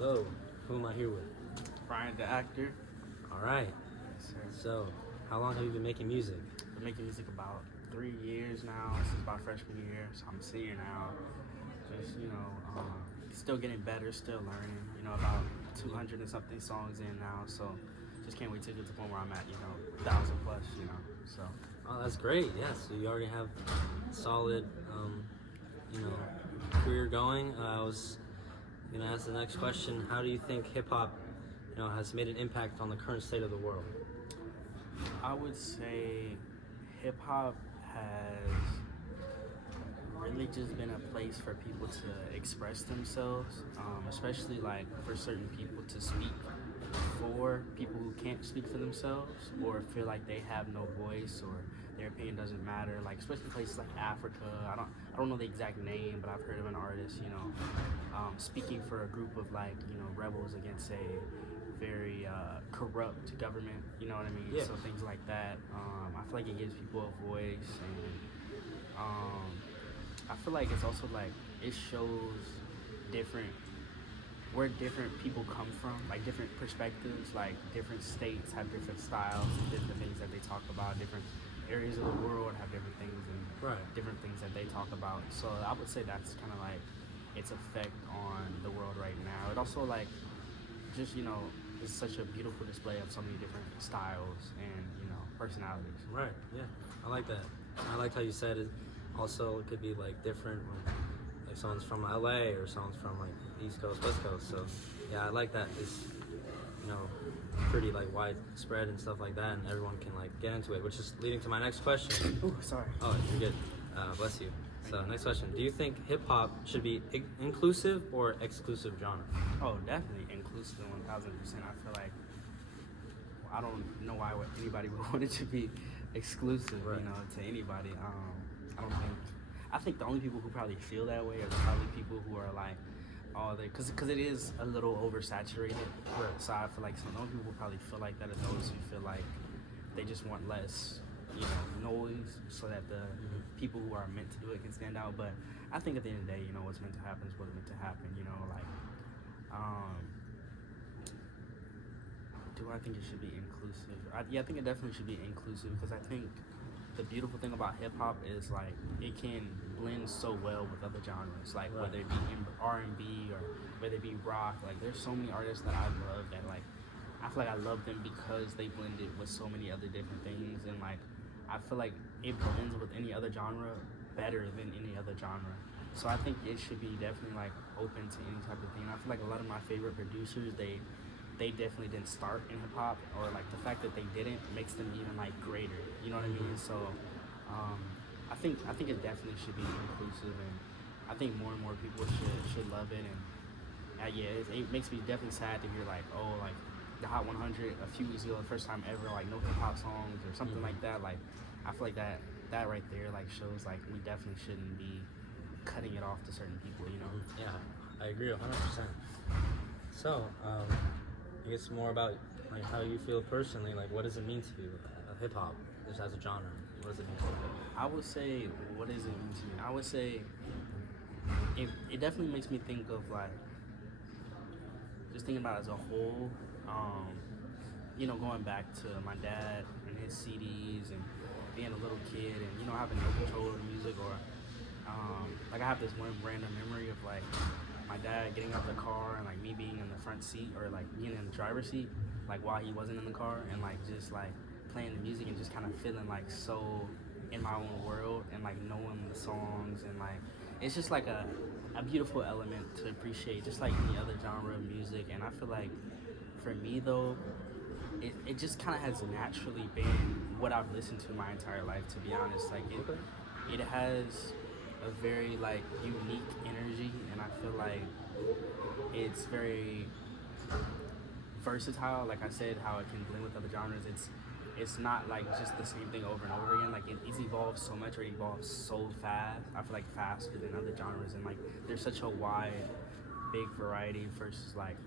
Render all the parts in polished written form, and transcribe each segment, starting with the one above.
Hello, who am I here with? Bryant, the actor. All right. Yes, sir. So, how long have you been making music? I've been making music about 3 years now, since my freshman year. So I'm a senior now. Just, still getting better, still learning. About 200 and something songs in now. So just can't wait to get to the point where I'm at, 1,000 plus, So. Oh, that's great. Yeah, so you already have solid, career going. I was gonna ask the next question. How do you think hip hop, has made an impact on the current state of the world? I would say hip hop has really just been a place for people to express themselves, especially like for certain people to speak for people who can't speak for themselves or feel like they have no voice or their opinion doesn't matter. Like especially places like Africa. I don't know the exact name, but I've heard of an artist, speaking for a group of like rebels against a very corrupt government. You know what I mean? Yeah. So things like that. I feel like it gives people a voice and. I feel like it's also like it shows where different people come from, like different perspectives, like different states have different styles, different things that they talk about, different areas of the world have different things and different things that they talk about. So I would say that's kind of like its effect on the world right now. It also like just it's such a beautiful display of so many different styles and personalities. Right. Yeah, I like that. I liked how you said it. Also, it could be like different when like someone's from LA or someone's from like East Coast, West Coast. So yeah, I like that. It's pretty like widespread and stuff like that, and everyone can like get into it. Which is leading to my next question. Oh, sorry. Oh, you're good. Bless you. So next question: do you think hip hop should be inclusive or exclusive genre? Oh, definitely inclusive, 1,000%. I feel like I don't know why anybody would want it to be exclusive, Right. to anybody. I think the only people who probably feel that way are probably people who are like, because it is a little oversaturated. Right. So I feel like some of people probably feel like that are those who feel like they just want less, noise so that the people who are meant to do it can stand out. But I think at the end of the day, what's meant to happen is what's meant to happen. Do I think it should be inclusive? I think it definitely should be inclusive because I think the beautiful thing about hip hop is like it can blend so well with other genres, like whether it be R&B or whether it be rock. Like there's so many artists that I love that like I feel like I love them because they blend it with so many other different things, and like I feel like it blends with any other genre better than any other genre. So I think it should be definitely like open to any type of thing. I feel like a lot of my favorite producers, they definitely didn't start in hip hop, or like the fact that they didn't makes them even like greater. You know what I mean? So I think it definitely should be inclusive, and I think more and more people should love it. And it makes me definitely sad to hear like the Hot 100 a few weeks ago, the first time ever, like no hip hop songs or something like that. Like I feel like that right there like shows like we definitely shouldn't be cutting it off to certain people. Yeah, I agree 100%. So, I guess more about like how you feel personally. Like, what does it mean to you, hip hop, just as a genre? What does it mean to you? I would say, what does it mean to me? I would say it definitely makes me think of like just thinking about it as a whole. Going back to my dad and his CDs and being a little kid and having no control of the music, or like I have this one random memory of like my dad getting out the car and like me being in the front seat or like being in the driver's seat like while he wasn't in the car, and like just like playing the music and just kind of feeling like so in my own world and like knowing the songs, and like it's just like a beautiful element to appreciate, just like any other genre of music. And I feel like for me though, it just kind of has naturally been what I've listened to my entire life, to be honest. Like it has a very like unique energy, and I feel like it's very versatile. Like I said, how it can blend with other genres. It's not like just the same thing over and over again. Like it's evolved so much, or it evolves so fast. I feel like faster than other genres, and like there's such a wide, big variety versus like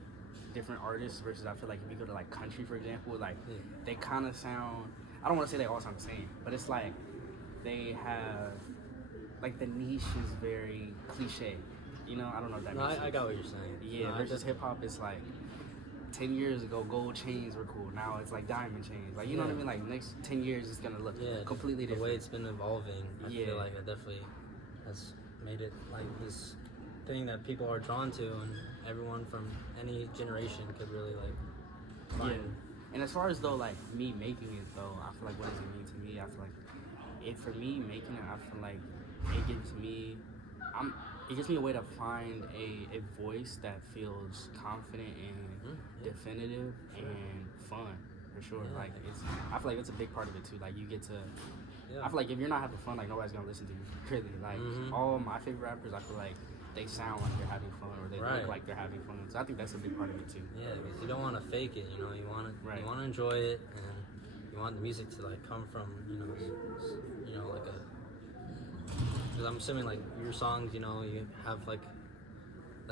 different artists. Versus I feel like if you go to like country, for example, like they kind of sound. I don't want to say they all sound the same, but it's like they have like the niche is very cliche. You know, I don't know if that No, makes sense. I got what you're saying. Yeah, No, versus hip hop, it's like 10 years ago, gold chains were cool. Now it's like diamond chains. Like, you know what I mean? Like, next 10 years, it's gonna look completely the different. way it's been evolving, I feel like it definitely has made it like this thing that people are drawn to, and everyone from any generation could really like find. And as far as though like me making it though, I feel like what does it mean to me? I feel like for me making it, I feel like it gives me it gives me a way to find a voice that feels confident and definitive and fun for sure. Like I feel like that's a big part of it too. Like you get to I feel like if you're not having fun, like nobody's gonna listen to you. Really, like all my favorite rappers, I feel like they sound like they're having fun or they look like they're having fun. So I think that's a big part of it too. Yeah, because you don't want to fake it. You know, you want to enjoy it, and you want the music to like come from like a. Because I'm assuming like your songs, you have like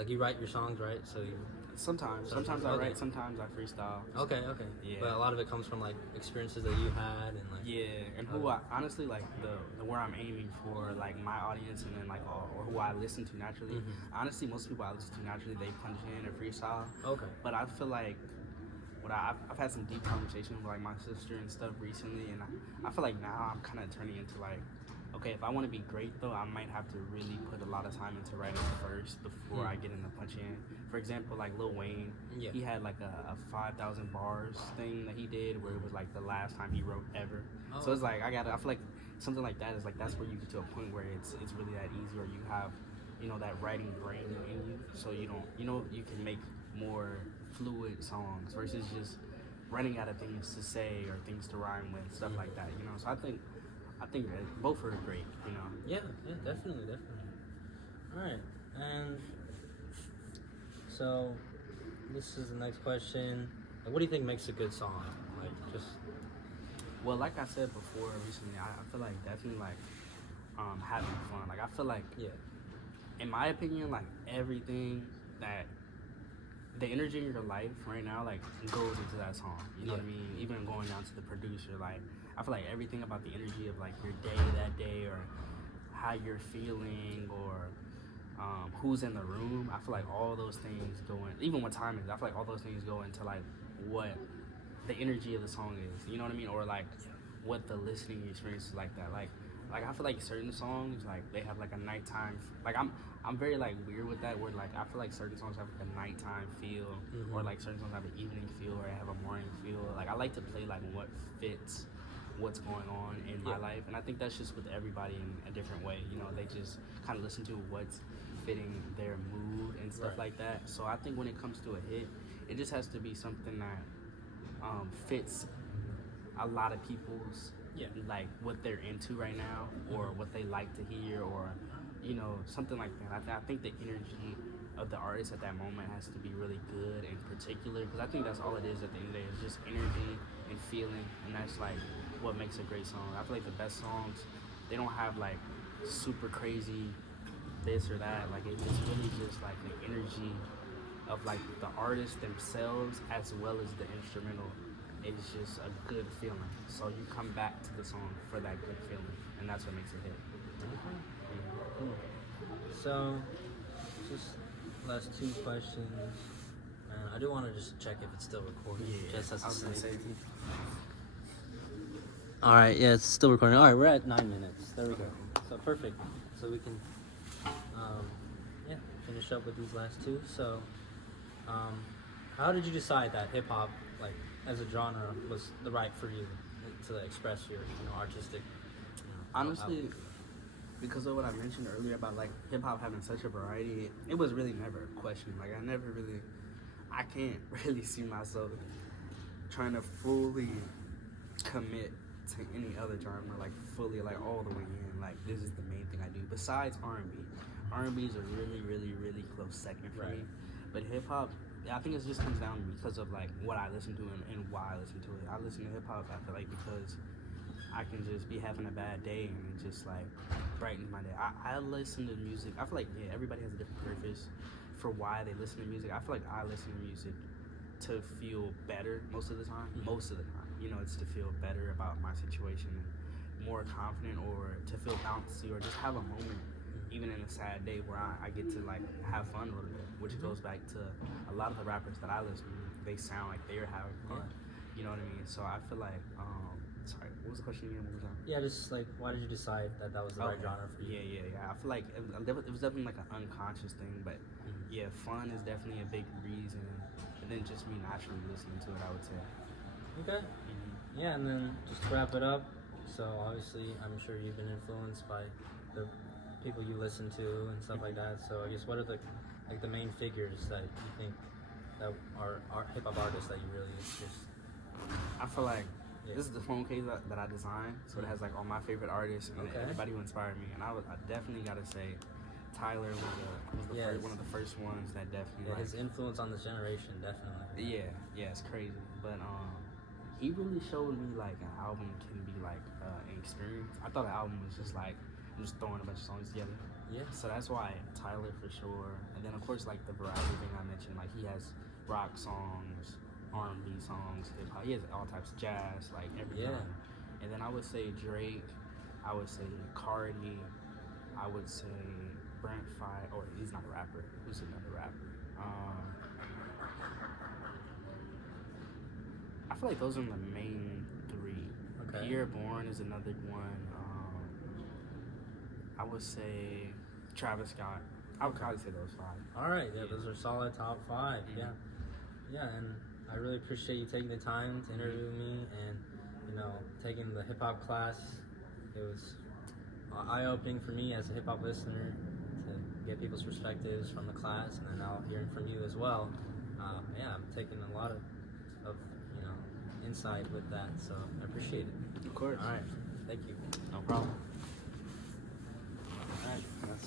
you write your songs, right? So you. Sometimes I write, sometimes I freestyle. Okay. Yeah. But a lot of it comes from like experiences that you had and like. Yeah, and who I honestly like the where I'm aiming for like my audience and then like or who I listen to naturally. Honestly, most people I listen to naturally they punch in or freestyle. Okay. But I feel like I've had some deep conversations with like my sister and stuff recently, and I feel like now I'm kind of turning into like. Okay, if I want to be great though, I might have to really put a lot of time into writing first before I get in the punch in. For example, like Lil Wayne, he had like a 5,000 bars thing that he did where it was like the last time he wrote ever. So it's like I feel like something like that is like that's where you get to a point where it's really that easy, or you have that writing brain in you, so you don't you can make more fluid songs versus just running out of things to say or things to rhyme with, stuff like that. So I think that both are great, Yeah, definitely. All right, and so this is the next question. Like, what do you think makes a good song? Like, just. Well, like I said before, recently, I feel like definitely like having fun. Like I feel like, in my opinion, like everything that the energy in your life right now like goes into that song. You know what I mean? Even going down to the producer, like. I feel like everything about the energy of like your day that day or how you're feeling or who's in the room, I feel like all those things go in, even what time it is, I feel like all those things go into like what the energy of the song is, you know what I mean? Or like what the listening experience is like that. Like I feel like certain songs, like they have like a nighttime, like I'm very like weird with that where like I feel like certain songs have like a nighttime feel or like certain songs have an evening feel or have a morning feel. Like I like to play like what fits what's going on in my life, and I think that's just with everybody in a different way. They just kind of listen to what's fitting their mood and stuff like that. So I think when it comes to a hit, it just has to be something that fits a lot of people's like what they're into right now or what they like to hear or something like that. I think the energy of the artist at that moment has to be really good and particular, because I think that's all it is at the end of the day, is just energy and feeling, and that's like what makes a great song. I feel like the best songs, they don't have like super crazy this or that. Like it's really just like the energy of like the artist themselves as well as the instrumental. It's just a good feeling. So you come back to the song for that good feeling, and that's what makes it hit. So, just last two questions. I do want to just check if it's still recording. Just as a safety. All right, it's still recording. All right, we're at 9 minutes. There we go. So perfect. So we can, finish up with these last two. So, how did you decide that hip hop, like as a genre, was the right for you to express your, artistic? Honestly, because of what I mentioned earlier about like hip hop having such a variety, it was really never a question. Like I can't really see myself trying to fully commit to any other genre, like fully, like all the way in. Like this is the main thing I do. Besides R&B, R&B is a really, really, really close second for me. But hip hop, I think it just comes down because of like what I listen to and why I listen to it. I listen to hip hop, I feel like, because I can just be having a bad day and it just like brightens my day. I listen to music. I feel like everybody has a different purpose for why they listen to music. I feel like I listen to music to feel better most of the time. It's to feel better about my situation and more confident, or to feel bouncy, or just have a moment even in a sad day where I get to like have fun a little bit, which goes back to a lot of the rappers that I listen to. They sound like they're having fun. You know what I mean? So I feel like, sorry, what was the question again? What was that? Yeah, just like, why did you decide that was the right genre for you? Yeah. I feel like it was definitely like an unconscious thing, but yeah, fun is definitely a big reason. And then just me naturally listening to it, I would say. Okay. Yeah, and then just to wrap it up, so obviously I'm sure you've been influenced by the people you listen to and stuff like that. So I guess what are the main figures that you think that are hip hop artists that you really just? I feel like this is the phone case that I designed, so it has like all my favorite artists and everybody who inspired me. And I definitely gotta say, Tyler was one of the first ones that definitely his influence on this generation, definitely. Yeah, it's crazy. But he really showed me like an album can be like an experience. I thought an album was just like just throwing a bunch of songs together. Yeah. So that's why Tyler for sure. And then of course like the variety thing I mentioned, like he has rock songs, R&B songs, hip hop. He has all types of jazz, like everything. Yeah. And then I would say Drake. I would say Cardi. I would say Brent Fire. Or he's not a rapper. Who's another rapper? I feel like those are the main three. Okay. Pierre Bourne is another one. I would say Travis Scott. I would probably say those five. All right, those are solid top 5. Yeah, and I really appreciate you taking the time to interview me and taking the hip hop class. It was eye-opening for me as a hip hop listener to get people's perspectives from the class, and then now hearing from you as well. I'm taking a lot of insight with that, so I appreciate it. Of course. All right, thank you. No problem. All right.